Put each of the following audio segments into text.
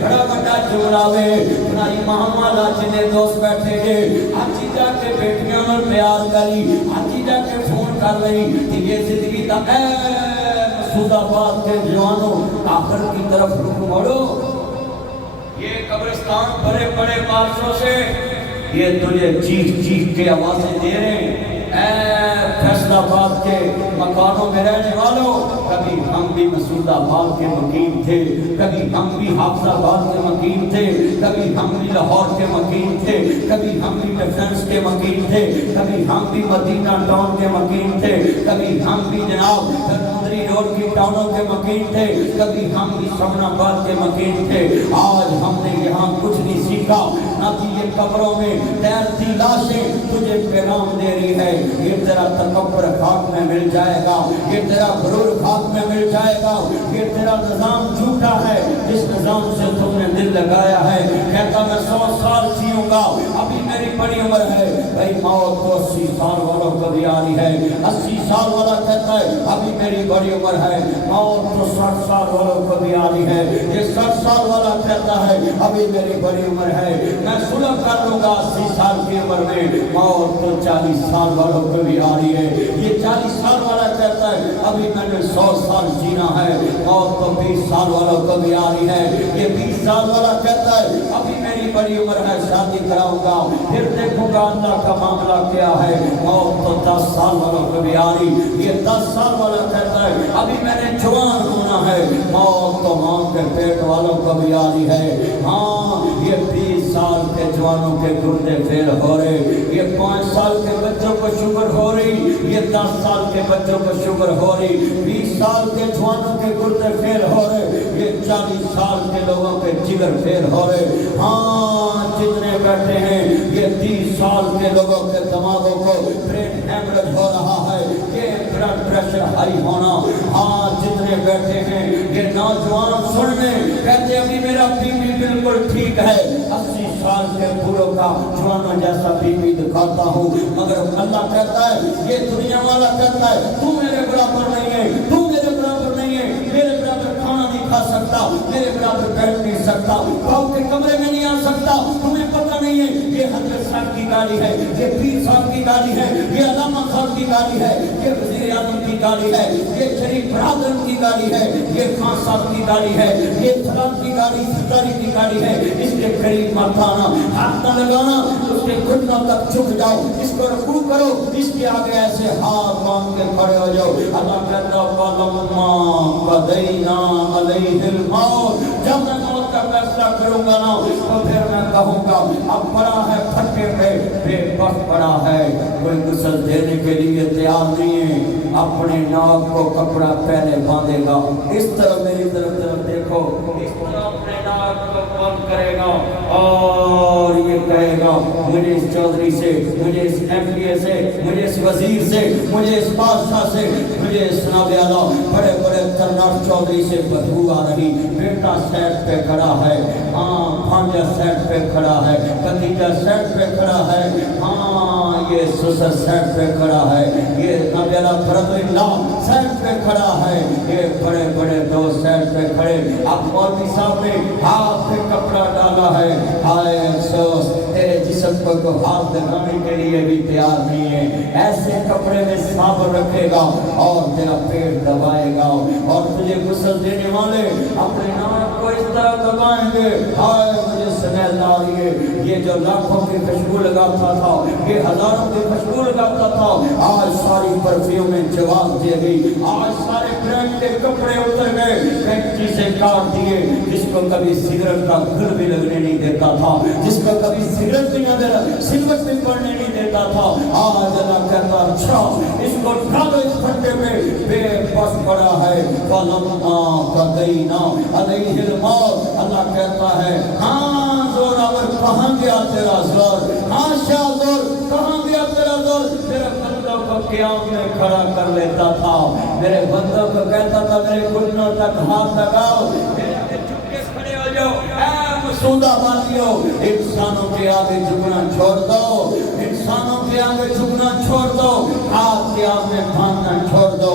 بڑا بڑا جوڑاوے بنائی محمد آج نے دوست بیٹھے گے آجی جا کے بیٹیاں میں پیار کری آجی جا کے فون کر رہی کہ یہ زندگی تا اے مسعود آباد کے جوانوں آخر کی طرف رخ موڑو یہ قبرستان بڑے بڑے بارشوں سے یہ تجھے چیخ چیخ کے آوازیں دے رہے ہیں اے فیصل آباد کے مکانوں میں رہنے والوں کبھی ہم بھی مسعود آباد کے مکین تھے کبھی ہم بھی حافظ آباد کے مکین تھے کبھی ہم بھی لاہور کے مکین تھے کبھی ہم بھی ڈیفنس کے مکین تھے کبھی ہم بھی مدینہ ٹاؤن کے مکین تھے کبھی ہم بھی جناب سمندری روڈ کی ٹاؤنوں کے مکین تھے کبھی ہم بھی شمن آباد کے مکین تھے آج ہم نے یہاں کچھ نہیں سیکھا نہ کہ یہ قبروں میں تیرتی لاشیں تجھے پیغام دے رہی ہے یہ تیرا تکبر خاک میں مل جائے گا یہ تیرا غرور خاک میں مل جائے گا یہ تیرا نظام جھوٹا ہے جس نظام سے تم نے دل لگایا ہے کہتا میں 100 سال جیوں گا ابھی میری بڑی عمر ہے بھائی موت تو 80 سال والوں کو بھی آ رہی ہے 80 سال والا کہتا ہے ابھی میری بڑی عمر ہے موت تو 60 سال والوں کو بھی آ رہی ہے یہ 60 سال والا کہتا ہے ابھی میری بڑی عمر ہے میں سلب کر لوں گا 80 سال کی عمر میں موت تو 40 سال والوں کو بھی آ رہی ہے یہ 40 سال والا کہتا ہے ابھی میں نے 100 سال جینا ہے موت تو 20 سال والوں کو بھی آ رہی ہے یہ 20 سال والا کہتا ہے ابھی میری بڑی عمر ہے شادی کراؤں گا پھر دیکھوں گا اللہ کا معاملہ کیا ہے موت تو 10 سال والوں کو بھی آ رہی یہ 10 سال والا کہتا ہے ابھی میں نے جوان ہونا ہے موت تو ماں کے پیٹ والوں کو بھی آ رہی ہے ہاں یہ 20 سال کے جوانوں کے گردے فیل ہو رہے یہ 5 سال کے بچوں کو شوگر ہو رہی یہ 10 سال کے بچوں کو شوگر ہو رہی 20 سال کے جوانوں کے گردے فیل ہو رہے یہ 40 سال کے لوگوں کے جگر فیل ہو رہے ہاں جتنے بیٹھے ہیں یہ 30 سال کے لوگوں کے دماغوں کو برین ہیمرج ہو رہا ہے یہ بلڈ پریشر ہائی ہونا ہاں جتنے بیٹھے ہیں یہ نوجوان سننے کہتے ابھی میرا بی پی بالکل ٹھیک ہے 80 سال کے بوڑھوں کا جوانوں جیسا بی پی دکھاتا ہوں مگر اللہ کہتا ہے یہ دنیا والا کہتا ہے تو میرے برابر نہیں ہے تو میرے برابر نہیں ہے میرے برابر کھانا نہیں کھا سکتا میرے برابر بیٹھ نہیں سکتا باپ کے کمرے میں نہیں آ سکتا تمہیں پتہ نہیں ہے یہ حضرت صاحب کی گاڑی ہے یہ پیر صاحب کی گاڑی ہے یہ علامہ صاحب کی گاڑی ہے یہ وزیر اعظم کی گاڑی ہے یہ شریف برادر کی گاڑی ہے یہ خان صاحب کی گاڑی ہے یہ فلان کی گاڑی سرداری کی گاڑی ہے اس کے قریب مت آنا ہاتھ نہ لگانا اس کے گھٹنوں تک جھک جاؤ اس کو رکوع کرو اس کے آگے ایسے ہاتھ مانگ کے کھڑے ہو جاؤ اللہ کہتا فَلَمَّا قَضَيْنَا عَلَيْهِ الْمَوْتَ جب میں موت کا فیصلہ کروں گا نا تو پھر میں کہوں گا اب پڑا ہے پھٹے پہ بے بس پڑا ہے کوئی غسل دینے کے لیے تیار نہیں ہے اپنے ناک کو کپڑا پہلے باندھے گا اس طرح میری طرف دیکھو اس طرح اپنے ناک کو بند کرے گا اور یہ کہے گا مجھے اس چودھری سے مجھے اس ایم پی اے سے مجھے اس وزیر سے مجھے اس بادشاہ سے مجھے اس جناب اعلیٰ بڑے بڑے کرناٹ چودھری سے بدبو آ رہی بیٹا سیٹ پہ کھڑا ہے ہاں بھانجا سیٹ پہ کھڑا ہے بھتیجا سیٹ پہ کھڑا ہے ہاں یہ سسر سیٹ پہ کھڑا ہے یہ جناب اعلیٰ برادر اللہ سیٹ پہ کھڑا ہے یہ بڑے بڑے دوست سیٹ پہ کھڑے اب مولوی صاحب نے ہاتھ پہ کپڑا ڈالا ہے ہائے افسوس تیرے جسم کو ہاتھ لگانے کے لیے بھی تیار نہیں ہے ایسے کپڑے میں صابر رکھے گا اور تیرا پیٹ دبائے گا اور تجھے غسل دینے والے اپنے ناک کو اس طرح دبائیں گے ہائے مجھے سمیل آ رہی ہے یہ جو لاکھوں کی خوشبو لگاتا تھا یہ ہزاروں کی خوشبو لگاتا تھا آج ساری پرفیوم میں جواب دے گئی آج سارے برانڈ کے کپڑے اتر گئے فیکٹری سے کاٹ دیے جس کو کبھی سگریٹ کا گھر بھی لگنے نہیں دیتا تھا جس کو کبھی سگریٹ بھی سگریٹ بھی پڑنے نہیں دیتا تھا آج اللہ کہتا اچھا اس کو ڈالو اس پھٹے میں بے بس پڑا ہے فَلَمَّا قَضَيْنَا عَلَيْهِ الْمَوْتَ اللہ کہتا ہے ہاں زوراور کہاں گیا تیرا زور ہاں شاہ زور کہاں گیا تیرا زور میرے بندوں کو قیام میں کھڑا کر لیتا تھا میرے بندوں کو کہتا تھا میرے گھٹنوں تک ہاتھ لگاؤ میرے چپکے سے کھڑے ہو جاؤ اے مسعود آبادیوں انسانوں کے آگے جھکنا چھوڑ دو انسانوں کے آگے جھکنا چھوڑ دو ہاتھ کے آگے باندھنا چھوڑ دو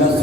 10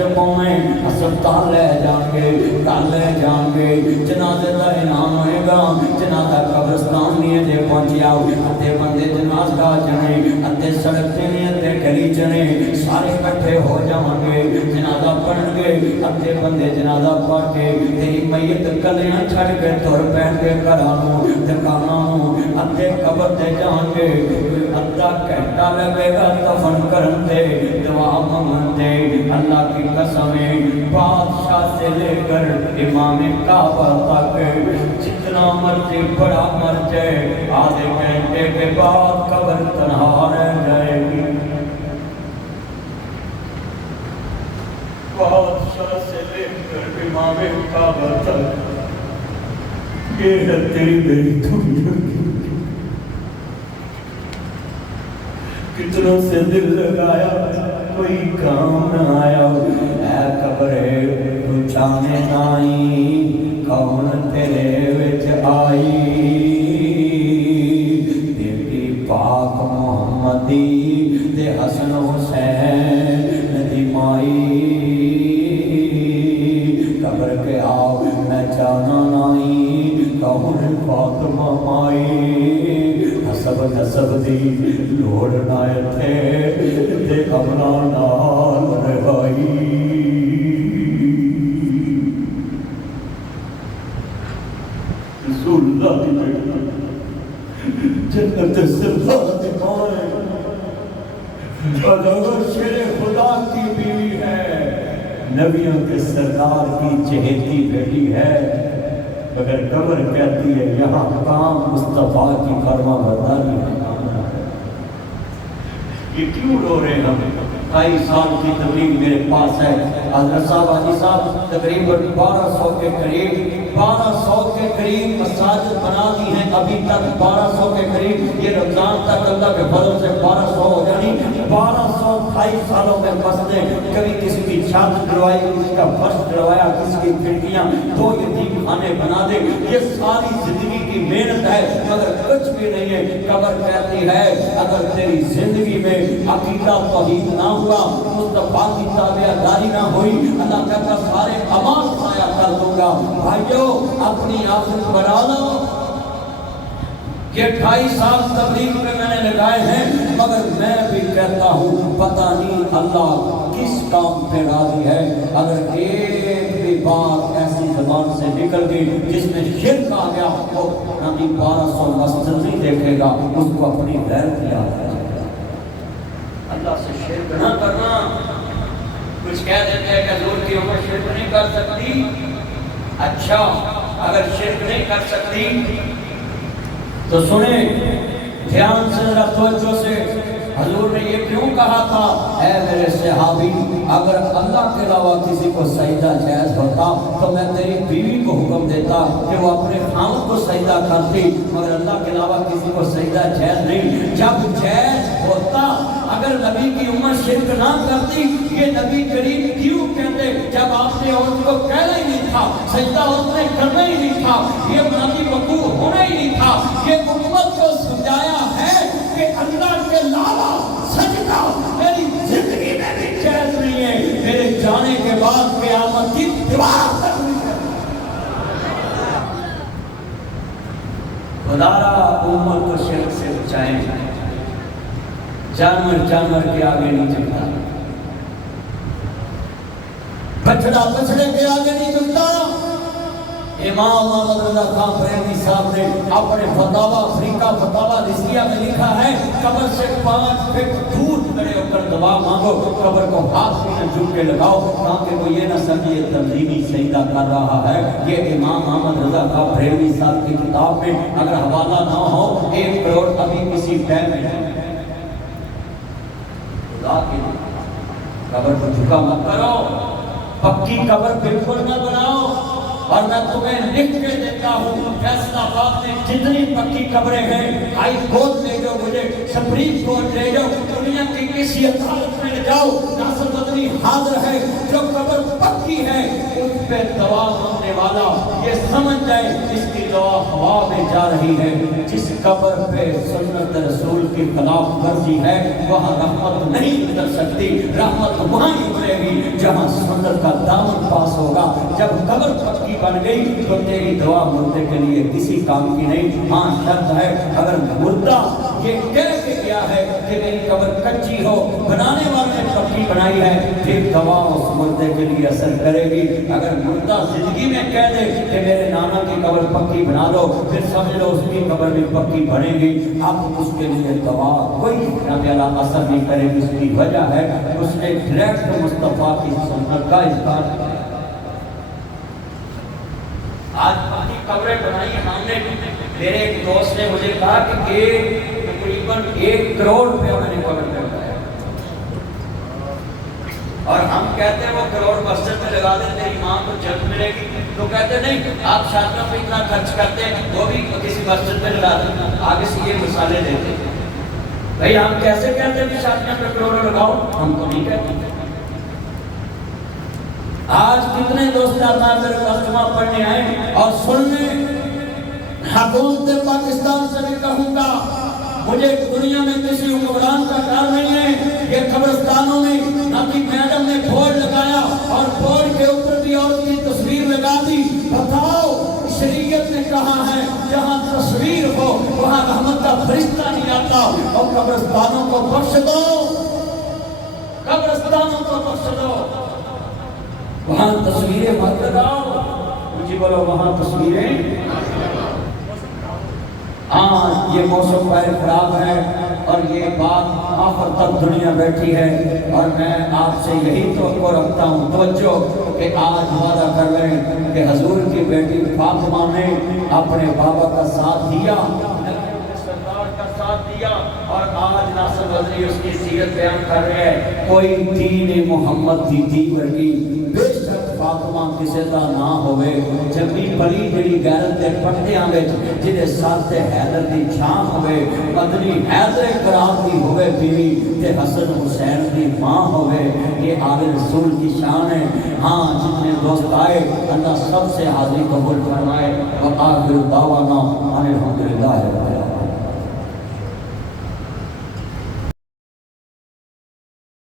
سے پویں ہسپتال لے جان گے گھر لے جان گے جنازے کا انعام ہوئے گا جنازہ قبرستان نہیں جے پہنچیا ادھے بندے جنازہ چنے ادھے سڑک چنے ادھے گلی چنے سارے کٹھے ہو جاؤں گے جنازہ پڑھ گے ادھے بندے جنازہ پڑھ کے تیری میت کلیاں چھڑ کے تر پہن کے کرانوں دکانوں ادھے قبر دے جان گے ادھا گھنٹہ لگے گا دفن کرن دے دعا منگن دے اللہ کی قسمیں بادشاہ سے لے کر امام کعبہ تک جتنا مرضی بڑا مر جائے آدھے گھنٹے کے بعد قبر تنہا رہ جائے گی بادشاہ سے لے کر امام کعبہ تک یہ ہے تیری میری دنیا کتنوں سے دل لگایا کوئی کام نہ آیا اے قبر پہچانے نائی کون تیرے وچ آئی تیری پاک محمدی تے حسن حسین دی مائی قبر کے آؤ میں جانا نائی کون فاطمہ مائی حسب نسب دی لوڑ نائے تھے تے امنا نال رہائی رسول اللہ کی جنت سرزاد کی مائے اگر شیر خدا کی بیوی ہے نبیوں کے سردار کی چہیتی بیٹی ہے مگر قبر کہتی ہے یہاں کام مصطفیٰ کی فرما برداری ہے یہ کیوں رو رہے ہم کئی سال کی تبلیغ میرے پاس ہے حضرت صاحب حاجی صاحب تقریباً 1200 کے قریب مساجد بنا دی ہیں ابھی تک 1200 کے قریب یہ رمضان تک اللہ کے فضل سے 1200 ہو جانی 1228 سالوں میں مسجدیں کبھی کسی کی چھت ڈلوائی کسی کا فرش ڈلوایا کسی کی کھڑکیاں 2 یتیم خانے بنا دے یہ ساری زندگی کی محنت ہے مگر کچھ بھی نہیں ہے قبر کہتی ہے اگر تیری زندگی میں عقیدہ توحید نہ ہوا مصطفیٰ کی تابعداری نہ ہوئی اللہ کہتا سارے اعمال ضائع کر دوں گا بھائیو اپنی آخرت بنا لو یہ 2.5 سال تبلیغ میں نے لگائے ہیں مگر میں بھی کہتا ہوں پتہ نہیں اللہ کس کام پہ راضی ہے اگر ایک بھی بات ایسی زبان سے نکل گئی جس میں شرک آ گیا تو نبی 1200 مسجد نہیں دیکھے گا اس کو اپنی غیرت یاد ہے اللہ سے شرک نہ کرنا کچھ کہہ دیتے ہیں کہ حضور کی عمر شرک نہیں کر سکتی اچھا اگر شرک نہیں کر سکتی تو سنیں دھیان سے ذرا توجہ سے حضور نے یہ کیوں کہا تھا اے میرے صحابی اگر اللہ کے علاوہ کسی کو سجدہ جائز ہوتا تو میں تیری بیوی کو حکم دیتا کہ وہ اپنے خاوند کو سجدہ کرتی مگر اللہ کے علاوہ کسی کو سجدہ جائز نہیں جب جائز ہوتا اگر نبی کی امت شرک نہ کرتی یہ نبی کریم کیوں کہتے جب آپ نے عورت کو کہنا ہی نہیں تھا سجدہ عورت نے کرنا ہی نہیں تھا یہ منافی وقوع ہونا ہی نہیں تھا یہ امت کو سمجھایا ہے کہ اللہ کے علاوہ سجدہ میری زندگی میں بھی جائز نہیں ہے میرے جانے کے بعد قیامت کی دعا کرنی ہے خدا را امت کو شرک سے بچائیں جانور کے آگے نہیں جھکتا بچڑا بچڑے کے آگے نہیں جھکتا امام محمد رضا خان بریلوی صاحب نے اپنے فتاوی افریقہ فتاوی رضویہ میں لکھا ہے قبر سے 5 فٹ دور کھڑے ہو کر دعا مانگو قبر کو ہاتھ میں جھک کے لگاؤ تاکہ وہ یہ نہ سمجھے یہ تنظیمی سجدہ کر رہا ہے یہ امام محمد رضا خان بریلوی صاحب کی کتاب میں اگر حوالہ نہ ہو 1 کروڑ ابھی کسی ٹائم میں قبر کو جھکا مت کرو پکی قبر بالکل نہ بناؤ اور میں تمہیں لکھ کے دیتا ہوں فیصلہ آباد میں جتنی پکی قبریں ہیں ہائی کورٹ لے جاؤ مجھے سپریم کورٹ لے جاؤ دنیا کی کسی عدالت میں لے جاؤ ناصر مدنی آدمی حاضر ہے جو قبر پکی ہے اس پہ دوا مانگنے والا یہ سمجھ جائے اس کی دوا ہوا میں جا رہی ہے. جس قبر پہ سنت رسول کی خلاف ورزی ہے وہاں رحمت نہیں اتر سکتی. رحمت وہاں ہی اترے گی جہاں سنت کا دامن پاس ہوگا. جب قبر پکی بن گئی تو تیری دعا مردے کے لیے کسی کام کی نہیں. ہاں شرط ہے اگر مردہ یہ کہہ کے گیا ہے کہ میری قبر کچی ہو, بنانے والے نے پکی بنائی ہے, پھر دوا اس مردے کے لیے اثر کرے گی. اگر مردہ زندگی میں کہہ دے کہ میرے نانا کی قبر پکی بنا دو, پھر سمجھ لو اس کی قبر بھی پکی بنے گی. اب اس کے لیے دوا کوئی نہ اثر نہیں کرے گی. اس کی وجہ ہے اس نے ڈائریکٹ مصطفیٰ کی سنت کا اظہار کیا. آج پکی قبریں بنائی ہم نے. میرے ایک دوست نے مجھے کہا کہ تقریباً 1 کروڑ روپے میں نے قبر میں بتایا, اور ہم کہتے ہیں وہ کروڑ مسجد میں لگا دیں تیری ماں کو جنت ملے گی. تو کہتے نہیں آپ شادیوں پہ اتنا خرچ کرتے ہیں وہ بھی کسی مسجد میں لگا دیں. آگے سے یہ مثالیں دیتے ہیں. بھائی ہم کیسے کہتے ہیں کہ شادیوں پہ کروڑوں لگاؤ؟ ہم تو نہیں کہتے. آج کتنے دوست آتا میرے پاس جمعہ پڑھنے آئے اور سننے. حکومت پاکستان سے بھی کہوں گا مجھے دنیا میں کسی حکمران کا ڈر نہیں ہے. یہ قبرستانوں میں نبی میڈم نے بورڈ لگایا اور بورڈ کے اوپر بھی عورت کی تصویر لگا دی. بتاؤ شریعت نے کہا ہے جہاں تصویر ہو وہاں رحمت کا فرشتہ نہیں آتا. اور قبرستانوں کو بخش دو, قبرستانوں کو بخش دو, وہاں تصویریں مت لگاؤ. مجھے بولو وہاں تصویریں. ہاں یہ موسم پہلے خراب ہے اور یہ بات آخر تک دنیا بیٹھی ہے, اور میں آپ سے یہی توقع رکھتا ہوں توجہ کہ آج وعدہ کر لیں کہ حضور کی بیٹی فاطمہ نے اپنے بابا کا ساتھ دیا, سردار کا ساتھ دیا, اور آج ناصر وزری اس کی سیرت بیان کر رہے ہیں. کوئی دین محمد دی دی ورگی بے شک فاطمہ کسے دا نہ ہوئے. جبی بڑی جڑی غیرت دے پٹیاں وچ جدے ساتھ حیدر دی چھان ہوئے, مدنی حیدر کرام دی ہوئے بیوی تے حسن حسین دی ماں ہوئے. یہ آل رسول کی شان ہے. ہاں جتنے دوست آئے اللہ سب سے حاضری قبول فرمائے. وآخر دعوانا ان الحمدللہ.